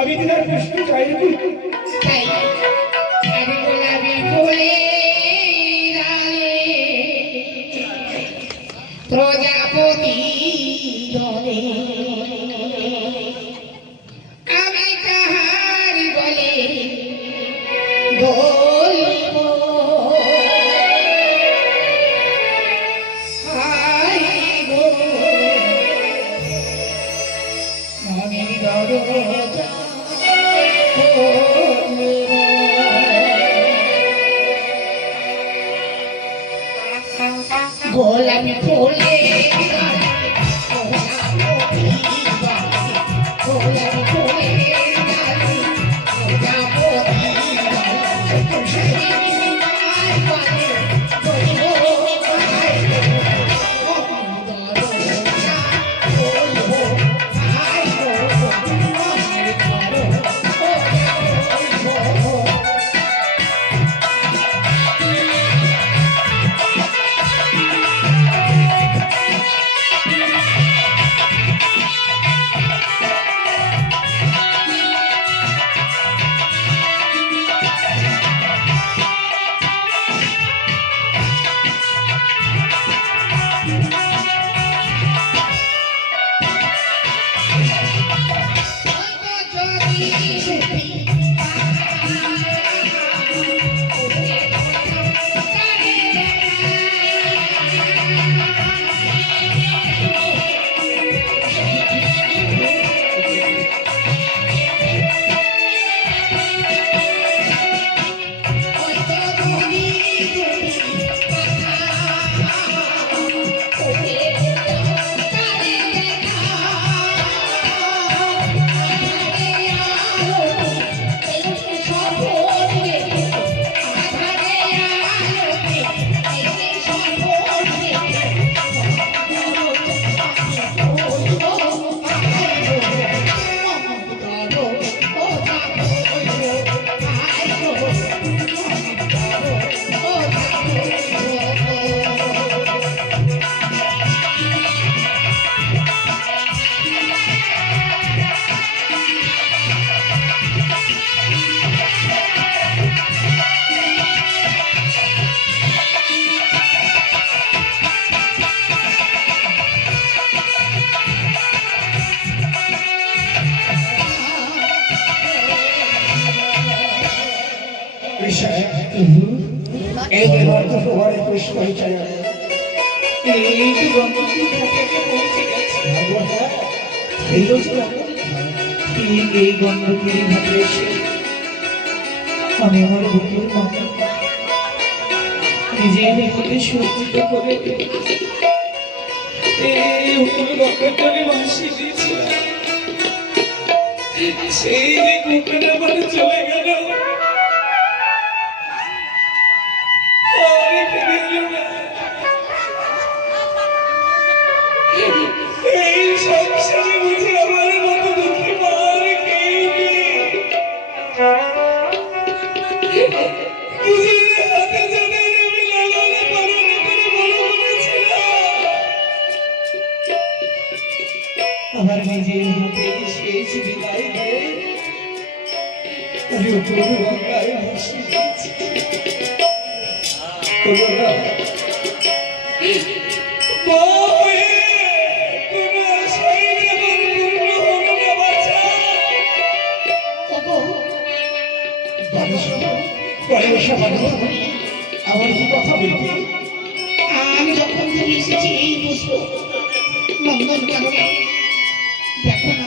আমি তোমার কৃষ্ণ চাই তাই আমি গোলাপি ফুলে প্রজাপতি দলে আমি কাহার বলে বলব হায় গো মনের দরজা গোলাপি ফুলে গোলাপি ফুলে এই গর্ত প্রভারে পুষ্প চাই এই গন্ধটি থেকে পৌঁছে গেছে এই গন্ধটি ভাবে এসে আমি আমার বুকের মাথা নিজের দেখতে সজ্জিত করে এই গন্ধটাকে মাসি দিয়েছিলাম সেই যে কুকুর আমার চলে গেল এই সংসারে বুঝে আমার মতো দুঃখী মার কেউ নেই বুঝে হাতে যাদের আমি লালন পালন করে বড় করেছিলাম আমার নিজের হাতে শেষ বিদায় দিয়ে আমি উপর গঙ্গায় ভাসি দিয়েছি আমার কি কথা বলবি আমি যখন থেকে এসেছি এই পুষ্প নন্দন কাননে দেখো না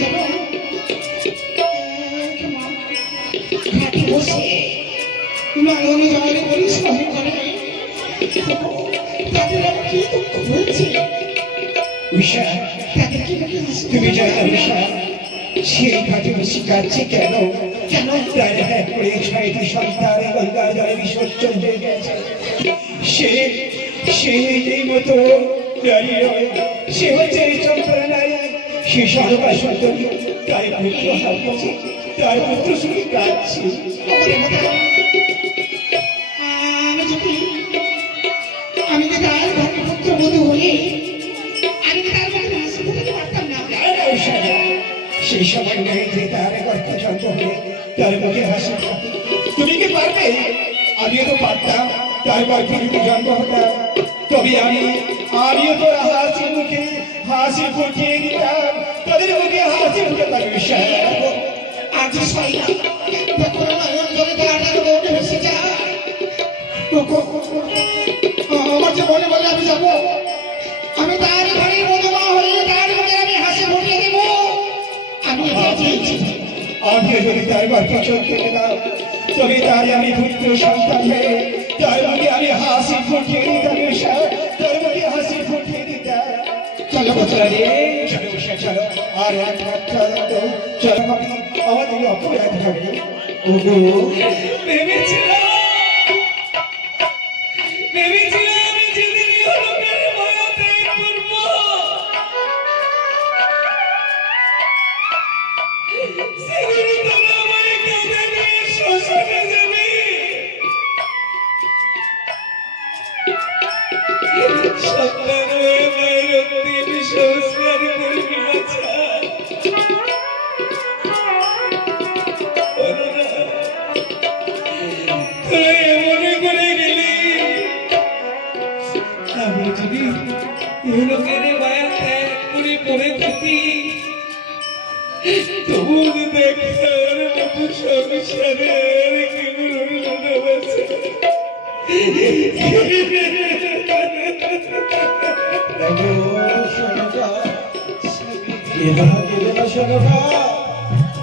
যাব ঘাটে বসে নয়নে জলে পরিশ্রম করে তাদের আমি কি দুঃখ বলছি তাদের কি তুমি জানো সেই ঘাটে বসে কাঁদছে কেন কেন করে 6টি সন্তান গঙ্গা জলে বিসর্জন হয়ে গেছে সে এই মতো দাঁড়িয়ে রয় সে হচ্ছে এই চন্দ্রা নারী সে সর্বা সুন্দরী তার পুত্র হারিয়েছে তার পুত্র শুনে কাঁদছে আমি যে তার ঘরে পুত্র বধূ হয়ে আমি তার ঘরে হাসি পারতাম না সেই সময় নেই যে তার গর্ভ জন্ম হবে, তার মুখে হাসি থাকে। তুমি কি পারবে? আমিও তো পারতাম, তার গর্ভে যদি জন্ম হতাম, তবে আমিও তো হাসি মুখে হাসি ফুটিয়ে দিতাম, তাদের মুখে হাসি ফুটাতাম। আজ সাইনা যখন নয়ন ধরে তাড়াতাড়ি দৌড়ে ভেসে যায়, আমার যে মনে বলে আমি যাবো, আমি তার ঘরের মধুমা হয়ে তার মুখে আমি হাসি ফুটিয়ে দেব। আমি এটা চেয়েছি। আমিও যদি তার গর্ভ চলতে পেলাম, তবে তার আমি পুত্র সন্তান হয়ে তার মুখে আমি হাসি ফুটিয়ে দিতাম। তার মুখে হাসি ফুটিয়ে দিতাম। চলো চলো রে, চলো বসে চলো, আর এক রাত চলো তো, চলো ভাবি, আমাদের অপরাধ হবে। ওগো ভেবেছিলাম আমি যেদিন ইহলোকের মায়া ত্যাগ করব, সেদিনই তোরা আমায় কেঁদে নিয়ে শ্মশানে যাবি। সন্তান হয়ে মায়ের অন্তিম সংস্কার করবি বাছা। তোরা এমনে করে গেলি, আমরা যদি ইহলোকের মায়া ত্যাগ করে পড়ে থাকি, তবু দেখার মতো সংসারে আর কেউ রইল না বাছা।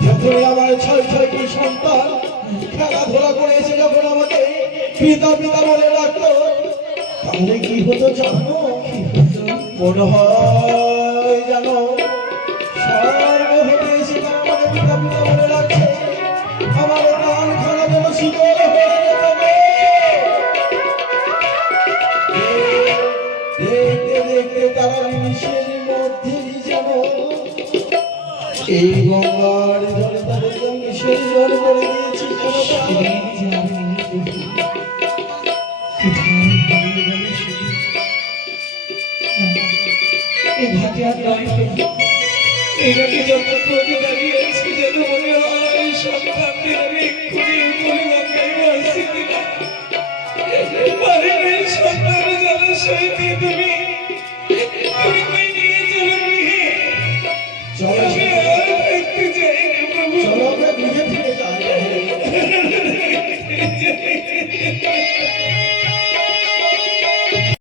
যখন আমার ছয় ছয়টি সন্তান খেলাধুলা করেছে, যখন আমাকে পিতা পিতা বলে রাখতো, তাহলে কি হতো জানো? মনে হয় জানো, স্বর্গ হতে এসে তারা আমাকে পিতা পিতা বলে রাখছে, আমার প্রাণ খানা যেন শীতল হয়ে যেত। দেখতে দেখতে তারা নিমিষের মধ্যেই যেন এই গঙ্গার জলে তাদেরকে আমি সেই জল করে দিয়েছি। এই ঘাটে যখন প্রতি দাঁড়িয়ে আছি, যেন মনে হয় সন্তানদের আমি এক্ষুনি উপরে গঙ্গায় ভাসি দিলাম। বাড়ির সন্তান যেন সইতে তুমি